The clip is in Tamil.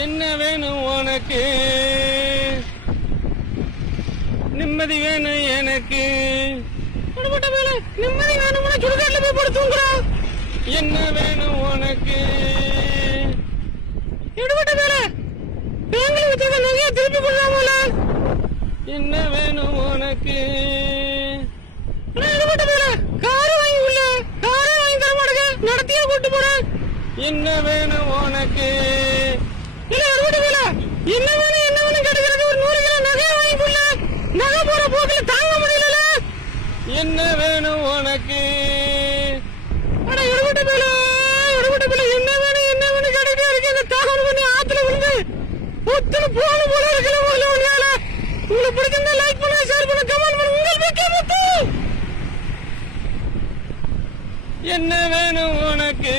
என்ன வேணும் உனக்கு? நிம்மதி வேணும் எனக்கு. நிம்மதி வேணும் சுடுகாட்டுல போய் படுத்துங்களா? என்ன வேணும் உனக்கு? எடுபட்ட வேலை பேங்கில் வச்சத நகைய திருப்பி கொள்ளாமல. என்ன வேணும் உனக்கு? எடுபட்ட வேலை காரு வாங்கி உள்ள காரே வாங்கி தர மாட்டேங்க, நடத்தியா கூட்டு போறேன். என்ன வேணும் உனக்கு? இல்ல எடுபட்ட வேலை என்ன வேணும் கேட்டுக்கிறது. ஒரு 100 கிலோ நகைய வாங்கி கொள்ள, நகை போற போக்கில் தாங்க முடியல. என்ன வேணும் உனக்கு? அட எடுபட்ட வேலை என்ன வேணும் கேட்டுக்கிட்டே இருக்கேன். தகவல் பண்ணி ஆத்துல விழுந்து ஒத்துன்னு போன போல இருக்கல. உங்களுக்கு பிடிச்சிருந்தா லைக் பண்ணுங்க, ஷேர் பண்ணுங்க, கமெண்ட் பண்ணுங்க. உங்கள் வீக்கே முத்து. என்ன வேணும் உனக்கு?